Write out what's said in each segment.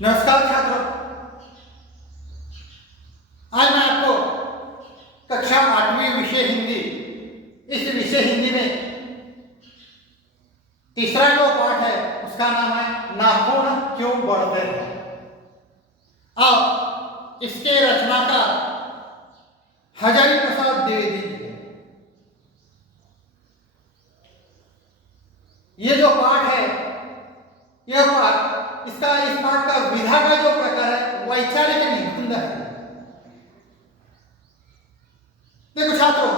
नमस्कार छात्रों, आज मैं आपको कक्षा 8वीं विषय हिंदी, इस विषय हिंदी में तीसरा जो पाठ है उसका नाम है नाखून क्यों बढ़ते हैं। अब इसके रचनाकार हजारी प्रसाद द्विवेदी जी हैं। ये जो पाठ है, यह पाठ इस पाठ का विधा का जो प्रकार है वैचारिक निबंध है। देखो छात्रों,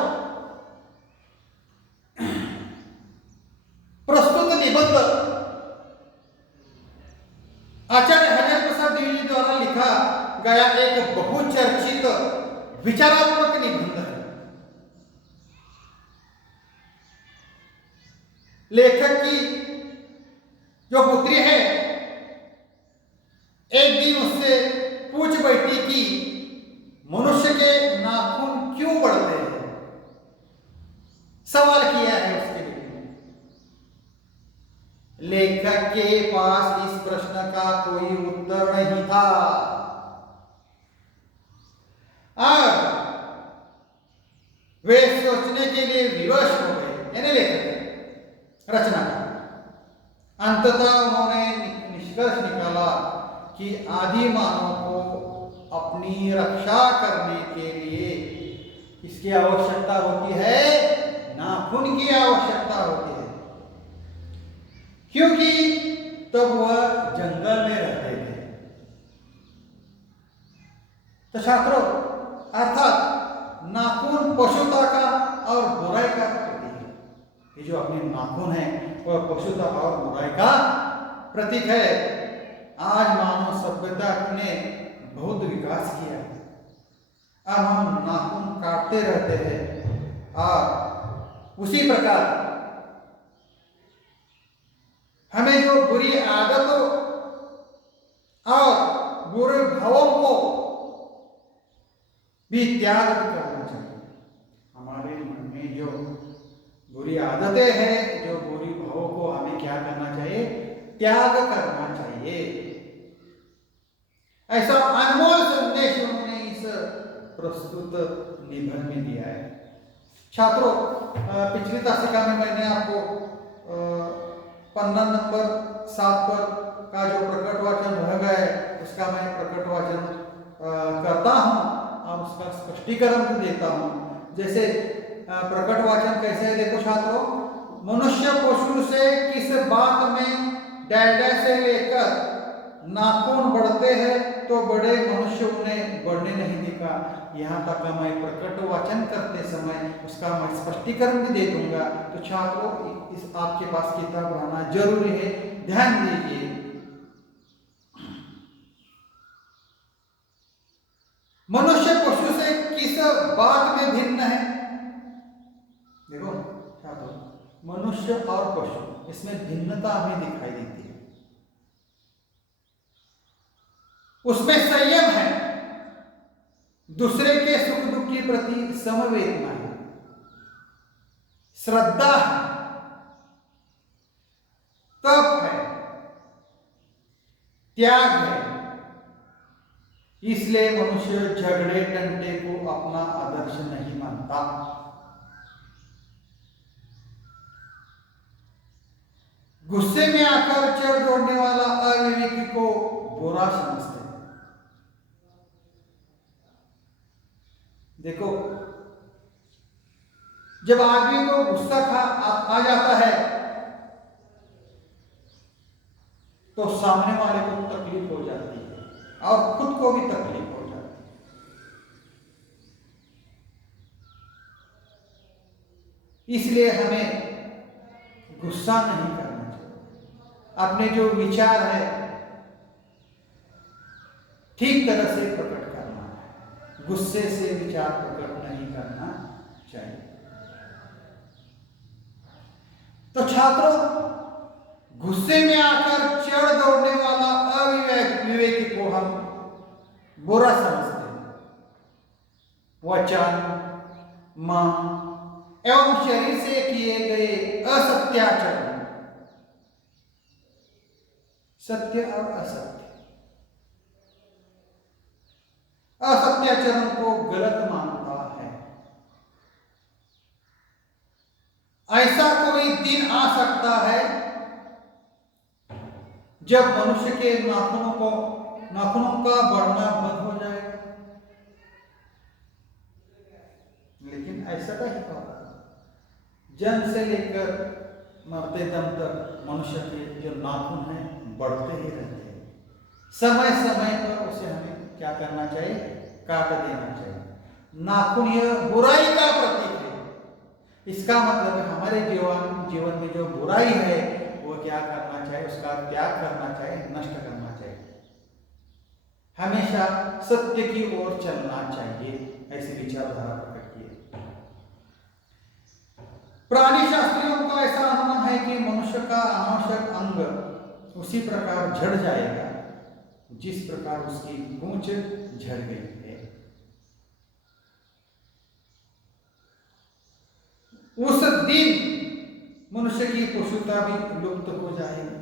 प्रस्तुत निबंध आचार्य हजारी प्रसाद द्विवेदी द्वारा लिखा गया एक बहुचर्चित विचारात्मक निबंध है। लेखक की जो पुत्री है एक दिन उससे पूछ बैठी कि मनुष्य के नाखून क्यों बढ़ते हैं। सवाल किया है उसके लिए। लेखक के पास इस प्रश्न का कोई उत्तर नहीं था और वे सोचने के लिए विवश हो गए। यानी लेखक रचनाकार अंततः उन्होंने निष्कर्ष निकाला कि आदि मानव को अपनी रक्षा करने के लिए किसकी आवश्यकता होती है? नाखून की आवश्यकता होती है, क्योंकि तब वह जंगल में रहते थे। तो छात्रों, अर्थात नाखून पशुता का और बुराई का प्रतीक है। ये जो अपने नाखून है वह पशुता और बुराई का प्रतीक है। आज मानव सभ्यता ने बहुत विकास किया है। अब हम नाखून काटते रहते हैं और उसी प्रकार हमें जो बुरी आदतों और बुरे भावों को भी त्याग करना चाहिए। हमारे मन में जो बुरी आदतें हैं, जो बुरी भावों को हमें क्या करना चाहिए? त्याग करना चाहिए। ऐसा अनमोल संदेश उन्होंने इस प्रस्तुत निबंध में दिया है। छात्रों, पिछली तासिका में मैंने आपको पन्ना नंबर 7 पर का जो प्रकट वाचन हो गया है उसका मैं प्रकट वाचन करता हूं और उसका स्पष्टीकरण भी देता हूं। जैसे प्रकट वाचन कैसे है, देखो छात्रों, मनुष्य पशु से किस बात में डैडे से लेकर नाखून बढ़ते हैं तो बड़े मनुष्य उन्हें बढ़ने नहीं देगा। यहाँ तक मैं प्रकट वाचन करते समय उसका मैं स्पष्टीकरण भी दे दूंगा। तो छात्रों, इस आपके पास किताब रहना जरूरी है, ध्यान दीजिए। मनुष्य पशु से किस बात में भिन्न है? देखो छात्रों, मनुष्य और पशु, इसमें भिन्नता हमें दिखाई देती है। उसमें संयम है, दूसरे के सुख दुख के प्रति समवेदना है, श्रद्धा है, तप है, त्याग है। इसलिए मनुष्य झगड़े टंटे को अपना आदर्श नहीं मानता। गुस्से में आकर चढ़ दौड़ने वाला अविवेकी को बुरा समझते हैं। देखो, जब आदमी को गुस्सा आ जाता है तो सामने वाले को तकलीफ हो जाती है और खुद को भी तकलीफ हो जाती है। इसलिए हमें गुस्सा नहीं करना चाहिए। अपने जो विचार है ठीक तरह से प्रकट करना है, गुस्से से विचार प्रकट नहीं करना चाहिए। तो छात्रों, गुस्से में आकर चढ़ दौड़ने वाला अविवेकी को हम बुरा समझते हैं। वचन, मन एवं शरीर से किए गए असत्याचरण, सत्य और असत्य, असत्याचरण को गलत मानता है। ऐसा कोई दिन आ सकता है जब मनुष्य के नाखूनों का बढ़ना बंद हो जाएगा, लेकिन ऐसा नहीं होता। जन्म से लेकर मरते दम तक मनुष्य के जो नाखून हैं बढ़ते ही रहते हैं। समय समय पर उसे हमें क्या करना चाहिए? काट देना चाहिए। नाखून यह बुराई का प्रतीक है। इसका मतलब है हमारे जीवन में जो बुराई है वो क्या करना चाहिए? उसका त्याग करना चाहिए, नष्ट करना चाहिए। हमेशा सत्य की ओर चलना चाहिए, ऐसी विचारधारा प्रकट की है। प्राणी शास्त्रियों का ऐसा अनुमान है कि मनुष्य का अनावश्यक अंग उसी प्रकार झड़ जाएगा जिस प्रकार उसकी पूंछ झड़ गई है। उस दिन मनुष्य की पशुता भी लुप्त हो जाएगी।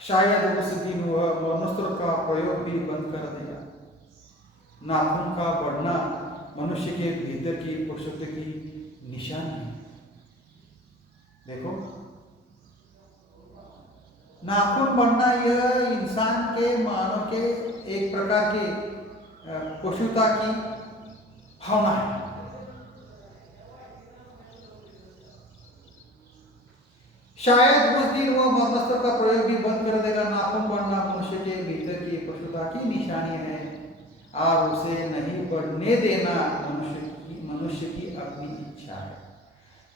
शायद उस दिन वह मनुष्य का प्रयोग भी बंद कर देगा। नाखून का बढ़ना मनुष्य के भीतर की पशुता की निशानी है। देखो, नाखून बढ़ना यह इंसान के, मानव के एक प्रकार की पशुता की भावना है। शायद उस दिन वो मनुष्य का प्रयोग भी बंद कर देगा। नाखून बढ़ना मनुष्य के भीतर की पशुता की निशानी है और उसे नहीं बढ़ने देना मनुष्य की अपनी इच्छा है।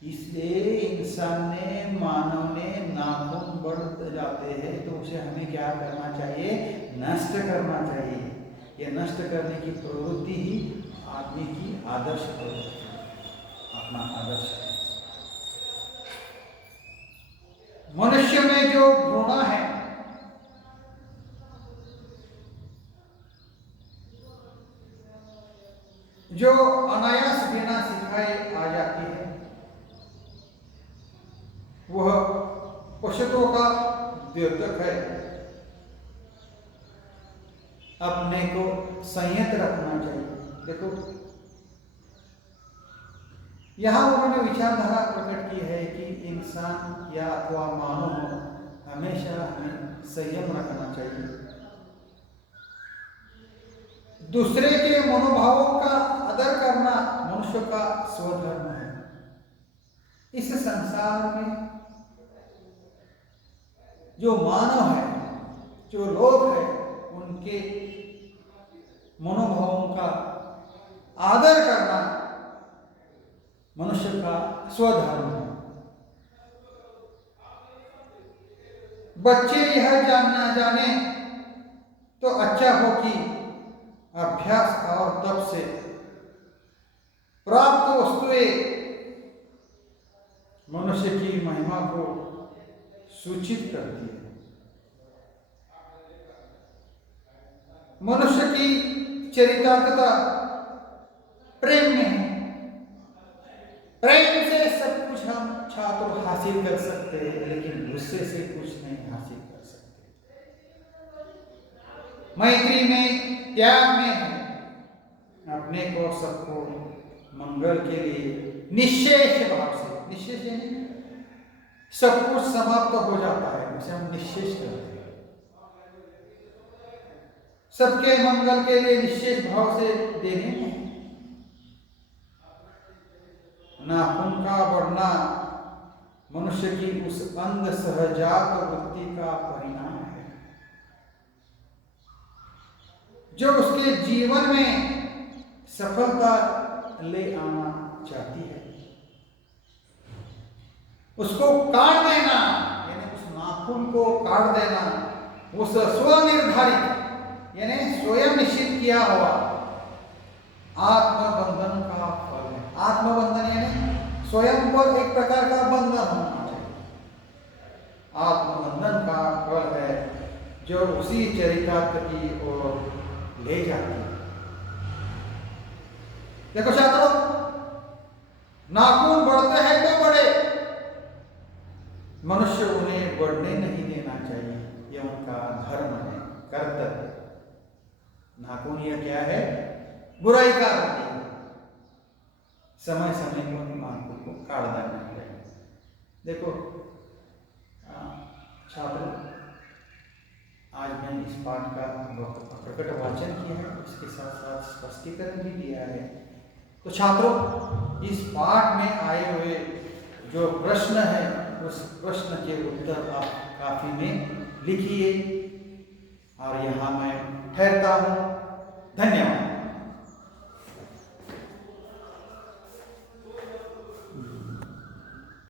इसलिए इंसान ने, मानव ने नाखून बढ़ जाते हैं तो उसे हमें क्या करना चाहिए? नष्ट करना चाहिए। यह नष्ट करने की प्रवृत्ति ही आदमी की आदर्श प्रवृत्ति है, अपना आदर्श है। मनुष्य में जो घृणा है, जो अनायास बिना सिखाए आ जाती है, वह पशुओं का द्योतक है। अपने को संयत रखना चाहिए। देखो, यहाँ उन्होंने विचारधारा प्रकट की है कि इंसान या अथवा मानव हमेशा हमें संयम रखना चाहिए। दूसरे के मनोभावों का आदर करना मनुष्य का स्वधर्म है। इस संसार में जो मानव है, जो लोग हैं, उनके मनोभावों का आदर करना मनुष्य का स्वधर्म है। बच्चे यह जानना जाने तो अच्छा हो कि अभ्यास और तप से प्राप्त वस्तुएं मनुष्य की महिमा को सूचित करती है। मनुष्य की चरितार्थता प्रेम में है। प्रेम से सब कुछ हम छात्र हासिल कर सकते हैं, लेकिन गुस्से से कुछ नहीं हासिल कर सकते। मैत्री में, त्याग में है। अपने को, सबको मंगल के लिए निश्शेष भाव से, निश्शेष यानी सब कुछ समाप्त हो जाता है, उसे हम निश्शेष कहते हैं। सबके मंगल के लिए निश्शेष भाव से देने में। नाखून का बढ़ना मनुष्य की उस अंध सहजात वृत्ति का परिणाम है जो उसके जीवन में सफलता ले आना चाहती है। उसको काट देना, यानी उस नाखून को काट देना, उस स्वनिर्धारित यानी स्वयं निश्चित किया हुआ आत्मबंधन का फल है। आत्मबंधन यानी स्वयं पर एक प्रकार का बंधन होना चाहिए। आत्मबंधन का फल है जो उसी चरितार्थ की ओर ले जाती है। देखो छात्रों, नाखून बढ़ते हैं तो बढ़े, मनुष्य उन्हें बढ़ने नहीं देना चाहिए, यह उनका धर्म है। कर्तव्य। नाखून यह क्या है? बुराई का प्रतीक है। समय समय पर नाखून को काट देना चाहिए। देखो छात्रों, आज मैं इस पाठ का प्रकट वाचन किया है, इसके साथ साथ स्पष्टीकरण भी दिया है। तो छात्रों, इस पाठ में आए हुए जो प्रश्न है उस प्रश्न के उत्तर आप काफी में लिखिए। और यहाँ मैं ठहरता हूँ। धन्यवाद।